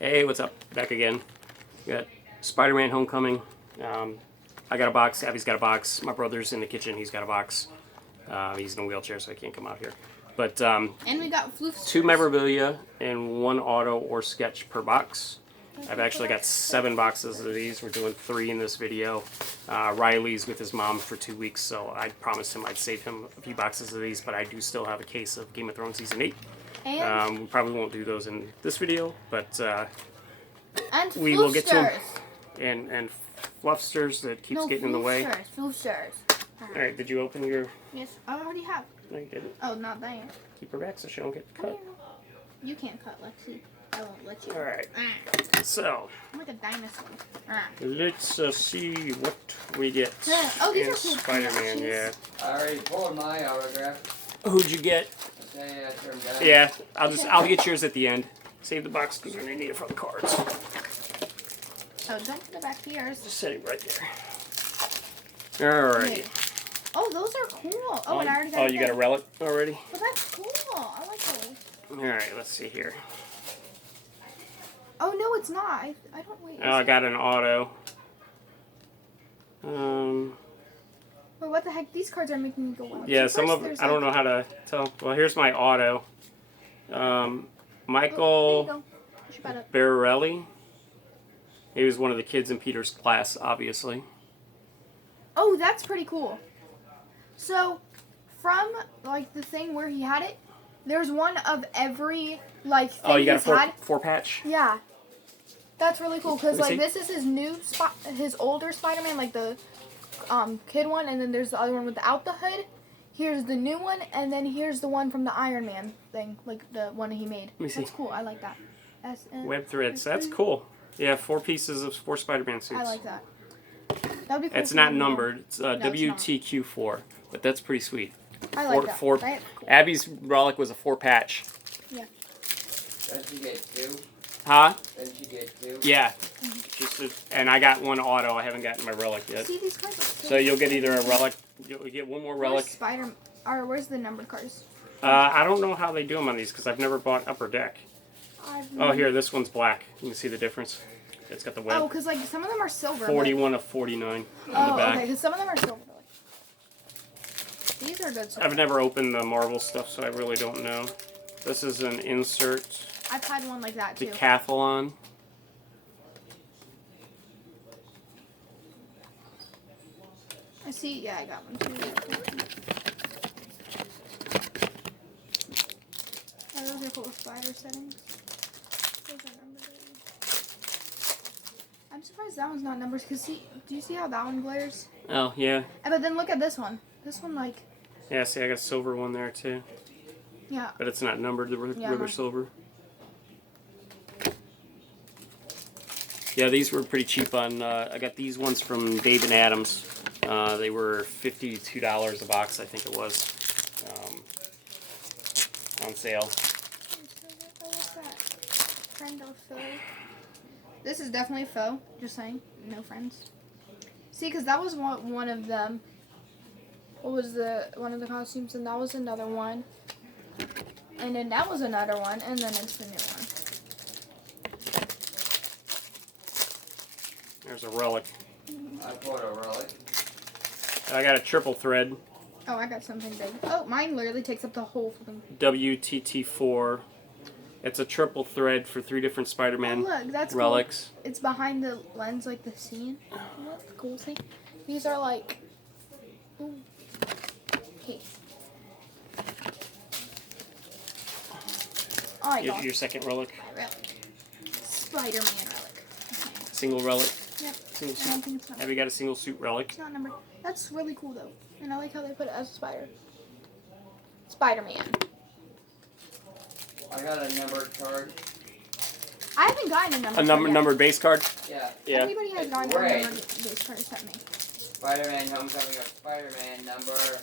Hey, what's up? Back again. We got Spider-Man Homecoming. I got a box. Abby's got a box. My brother's in the kitchen. He's got a box. He's in a wheelchair, so he can't come out here. But and we got floofsters. 2 memorabilia and 1 auto or sketch per box. I've actually got 7 boxes of these. We're doing 3 in this video. Riley's with his mom for 2 weeks, so I promised him I'd save him a few boxes of these, but I do still have a case of Game of Thrones Season 8. And We probably won't do those in this video, but and we will get to them. floofsters. And fluffsters that keeps getting in the way. Floofsters. Alright, did you open your... Yes, I already have. No, you didn't. Oh, not there. Keep her back so she don't get cut. You can't cut, Lexi. I won't let you. Alright, Ah, so I'm like a dinosaur. Ah. let's see what we get Oh, these in are cool Spider-Man. plushies. Yeah. I already pulled my autograph. Who'd you get? Okay, I turned down. Yeah, I'll get yours at the end. Save the box because we're gonna need it for the cards. Oh, don't put it back here. Just set it right there. Alright. Okay. Oh, those are cool. Oh, and I already got Oh, you got a relic already? Well, that's cool. I like those. Alright, let's see here. Oh, no, it's not. I don't wait. Oh, I got an auto. Wait, what the heck? These cards are making me go wild. Yeah, So some first of there's I don't know how to tell. Well, here's my auto. Oh, Michael there you go. Push your butt up. Bararelli. He was one of the kids in Peter's class, obviously. Oh, that's pretty cool. So, from like the thing where he had it, there's one of every like thing Oh, you got a he's had. four patch? Yeah, that's really cool because Let me like see. this is his new his older Spider-Man, like the kid one, and then there's the other one without the hood. Here's the new one, and then here's the one from the Iron Man thing, like the one he made. me see. That's cool. I like that. Web threads. That's cool. Yeah, 4 pieces of 4 Spider-Man suits. I like that. That'd be cool. It's for not me, though. numbered. It's not. WTQ4, but that's pretty sweet. I like that. Four. Right? Abby's relic was a 4 patch. Yeah. Don't you get 2? Huh? Don't you get 2? Yeah. And I got 1 auto. I haven't gotten my relic yet. See these cards? So you'll get either a relic. You'll get 1 more relic. Where's the numbered cards? I don't know how they do them on these because I've never bought Upper Deck. Oh, here, this one's black. You can see the difference. It's got the web. Oh, because like some of them are silver. 41 of 49 on the Oh, back. okay. Because some of them are silver. These are good. So I've never opened the Marvel stuff, so I really don't know. This is an insert. I've had one like that too. Decathlon. I see. Yeah, I got one too. Oh, those are cool spider settings. Those are numbered. I'm surprised that one's not numbered. Cause see, do you see how that one glares? Oh, yeah. But then look at this one. This one like. Yeah, see, I got a silver one there, too. Yeah. But it's not numbered, the Yeah, River no. Silver. Yeah, these were pretty cheap on... I got these ones from Dave & Adams. They were $52 a box, I think it was. On sale. Oh, what's that? Friend or foe? This is definitely foe. Just saying. No friends. See, because that was one of them. What was one of the costumes? And that was another one. And then that was another one. And then it's the new one. There's a relic. I pulled a relic. I got a triple thread. Oh, I got something big. Oh, mine literally takes up the whole thing. WTT4. It's a triple thread for 3 different Spider-Man Oh, look, that's relics. cool. It's behind the lens, like the scene. What the cool thing? These are like. Ooh. Okay. Oh my god. Your second relic. My relic. Spider-Man relic. Okay. Single relic. Yep. Single I suit. don't think it's numbered. Have you got a single suit relic? It's not numbered. That's really cool though. And I like how they put it as a spider. Spider-Man. I got a numbered card. I haven't gotten a number. A numbered base card? Yeah. Yeah. Everybody has It's gotten gray. a numbered base card except me. Spider-Man Homecoming of Spider-Man number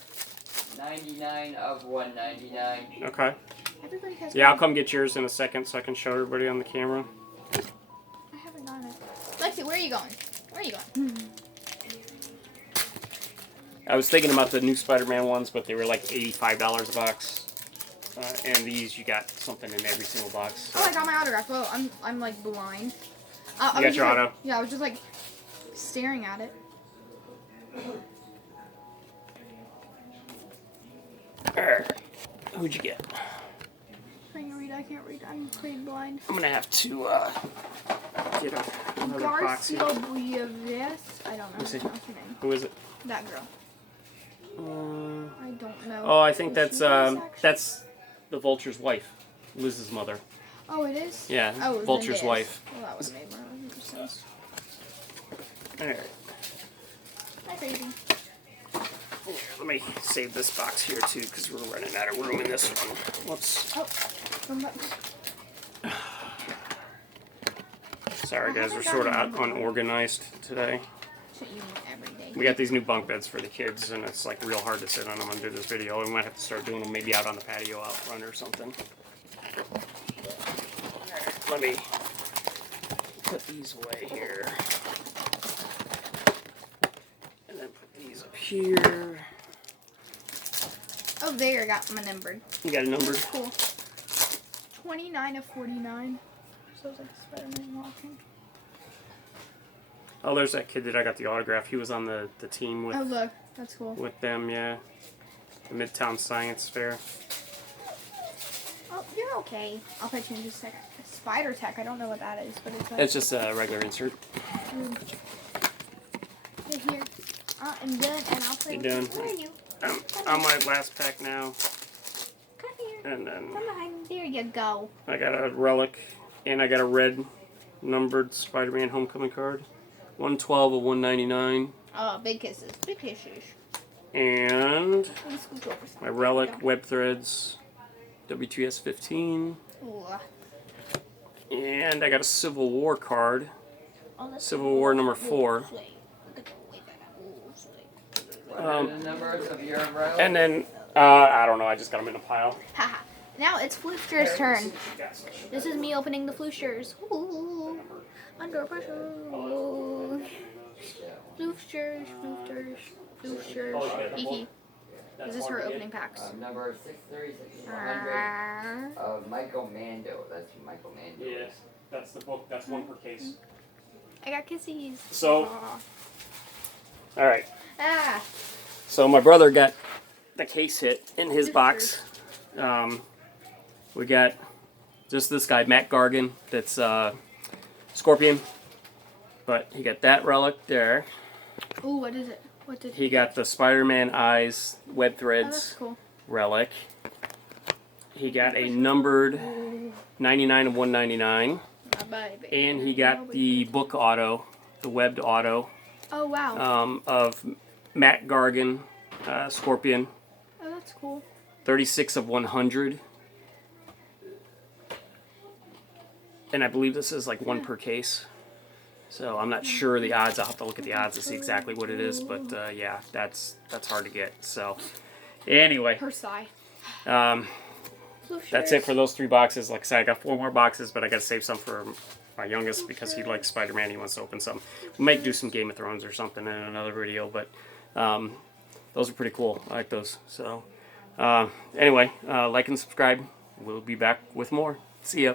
99 of 199. Okay. Everybody has. Yeah, I'll gotten- come get yours in a second so I can show everybody on the camera. I haven't gotten it. Lexi, where are you going? Where are you going? I was thinking about the new Spider-Man ones, but they were like $85 a box. And these, you got something in every single box. So. Oh, I got my autograph. Whoa, I'm like blind. You got your auto? Yeah, I was just like staring at it. Who'd you get? I can't read. I'm pretty blind. I'm gonna have to get another box here. Garcia Bueves. I don't know. Who's it? What's her name? Who is it? That girl. I don't know. Oh, I think who that's she is, actually. that's the Vulture's wife, Liz's mother. Oh, it is. Yeah, Oh, Vulture's Zendaya. wife. Well, that would have made more sense. All right. Hi, crazy. Here, let me save this box here too, because we're running out of room in this one. Whoops. Oh, come back. Sorry guys, we're sort of unorganized today. Shit, you eat every day. We got these new bunk beds for the kids, and it's like real hard to sit on them and do this video. We might have to start doing them maybe out on the patio out front or something. Alright, let me put these away here. And then put these up here. Oh, there, I got my numbered. You got a number? Cool. 29 of 49. So it's like Spider-Man walking. Oh, there's that kid that I got the autograph. He was on the team Oh, with look. That's cool. them, yeah. The Midtown Science Fair. Oh, you're okay. I'll put you in just a second. Spider Tech. I don't know what that is, but it's like... It's just a regular insert. Here. And then, and I'll play You with done? you. Where are you? I'm on my last pack now. Come here. And then Come behind. There you go. I got a relic, and I got a red numbered Spider-Man Homecoming card. 112 of 199. Oh, big kisses. Big kisses. And Let me scoot over. my relic, Web Threads, WTS 15. Ooh. And I got a Civil War card. Oh, that's Civil War number 4. Look at the way that What are the numbers of your relic? And then, I don't know, I just got them in a pile. Haha. Now it's Flooster's turn. This is me opening the Floosters. Ooh. Under pressure. Ooh. Floosters, Floosters, Floosters. Hee. This is her opening packs. Number 636 of Michael Mando. That's who Michael Mando. Yes, that's the book. That's one per case. I got kissies. So, Aw. all right. Ah. So my brother got the case hit in his box. We got just this guy, Matt Gargan, that's Scorpion. But he got that relic there. Ooh, what is it? What did He got the Spider-Man Eyes Web Oh, that's Threads cool. relic. He got a numbered 99 of 199. Bye-bye. And he got the book auto, the webbed auto, Oh, wow. of Matt Gargan, Scorpion. Oh, that's cool. 36 of 100. And I believe this is like one per case. So I'm not sure the odds. I'll have to look at the odds to see exactly what it is. But yeah, that's hard to get. So anyway, Her sigh. that's it for those 3 boxes. Like I said, I got 4 more boxes, but I got to save some for my youngest because he likes Spider-Man. He wants to open some. We might do some Game of Thrones or something in another video. But those are pretty cool. I like those. So anyway, like and subscribe. We'll be back with more. See ya.